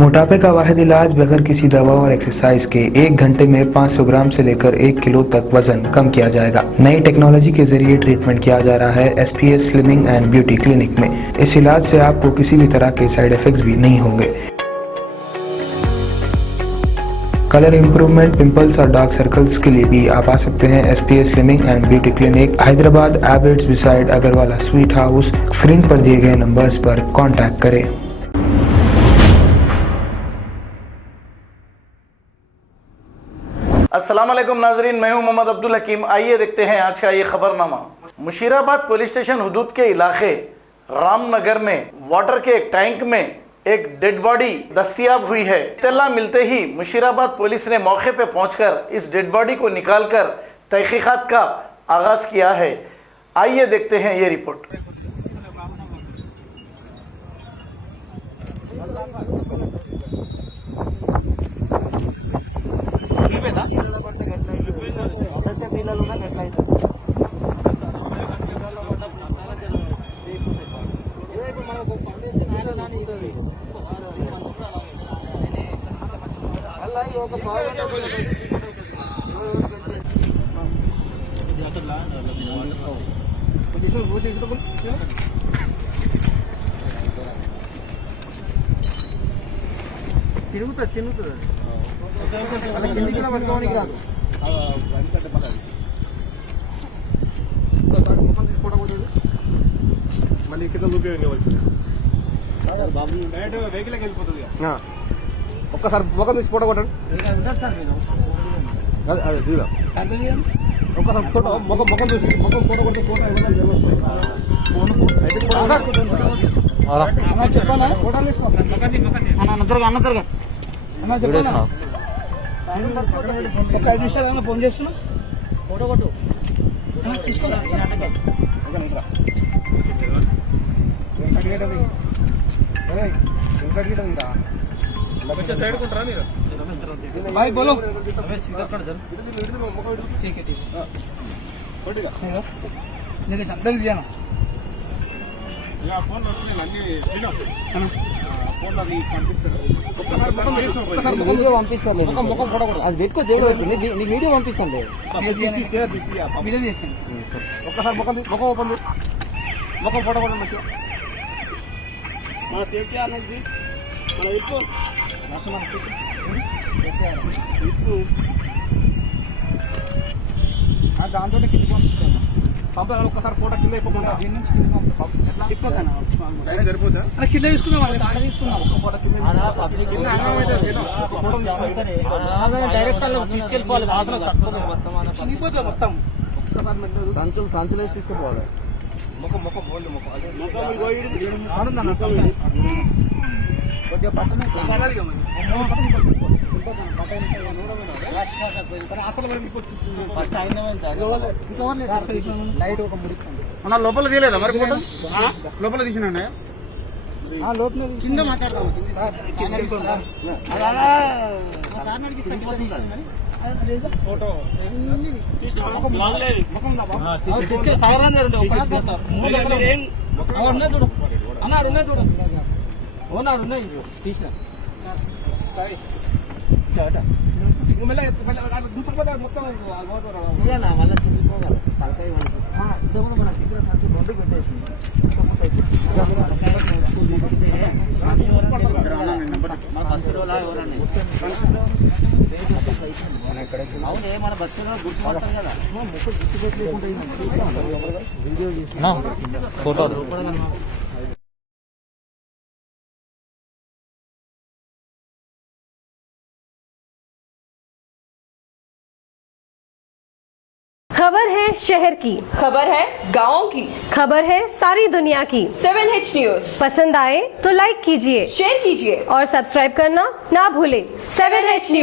मोटापे का वाहिद इलाज बगैर किसी दवा और एक्सरसाइज के 1 घंटे में 500 ग्राम से लेकर 1 किलो तक वजन कम किया जाएगा। नई टेक्नोलॉजी के जरिए ट्रीटमेंट किया जा रहा है SPS slimming and beauty clinic में। इस इलाज से आपको किसी भी तरह के साइड इफेक्ट्स भी नहीं होंगे। कलर इंप्रूवमेंट, पिंपल्स और डार्क सर्कल्स के लिए भी आप आ सकते हैं SPS slimming and beauty clinic, Hyderabad, Abids beside Agarwala sweet house. Screen पर दिए गए नंबर्स पर कॉन्टैक्ट करें। अस्सलाम वालेकुम नाजरीन, मैं हूं मोहम्मद अब्दुल हकीम। आइए देखते हैं आज का ये खबरनामा। मुशीराबाद पुलिस स्टेशन हुदूद के इलाके रामनगर में वाटर के एक टैंक में एक डेड बॉडी दस्तयाब हुई है। इत्तला मिलते ही मुशीराबाद पुलिस ने मौके पे पहुंचकर इस डेड बॉडी को निकालकर तहकीकात का आगाज किया है। आइए देखते हैं ये रिपोर्ट। ఒక్కసారి ముఖం తీసి ఫోటో కొట్టండి. ఒక్కసారి ఫోటో ముఖం తీసి ముఖం ఫోటో కొట్టి ఫోటో చెప్పాలా? ఫోటో తీసుకో. ఒక 5 నిమిషాలు ఫోన్ చేస్తున్నా. ఫోటో కొట్టు తీసుకో. भाई बोलो। ठीक है अंदर दिया ना फोन పంపిస్తాను. అది పెట్టుకో జైలు నీ వీడియో పంపిస్తాను. ఒక్కసారి ముఖం ఓపెన్ ముఖం ఫోటో కూడా మన సేఫ్టీ అనేది మన ఇప్పుడు దాంతో కింద పంపిస్తాను. పంపాలి ఒక్కసారి ఫోటో కింద అయిపోకుండా దీని నుంచి సరిపోతా కింద తీసుకున్నాం. ఆడ తీసుకున్నాం ఒక ఫోటో కింద డైరెక్ట్ తీసుకెళ్ళిపోవాలి. చనిపోతే మొత్తం ఒక్కసారి సంచులు వేసి తీసుకుపోవాలి. ముఖం పోండి కొద్దిగా పట్టణ లైట్ ఒక ముడిస్తాను. లోపల తీయలేదా మరి ఫోటో? లోపల తీసినా లోపల కింద మాట్లాడతాము. ఫోటో ఉన్నాయి తీసిన మళ్ళీ మొత్తం మళ్ళీ చిరిగిపోవాలి. తలకాయ మన దగ్గర బొండి పెట్టేసింది. అవునే మన బస్సులో గుర్తుపడతాం కదా. ముక్కు వీడియో ఫోటో खबर है शहर की, खबर है गाँव की, खबर है सारी दुनिया की। 7H न्यूज पसंद आए तो लाइक कीजिए, शेयर कीजिए और सब्सक्राइब करना ना भूलें। 7H news.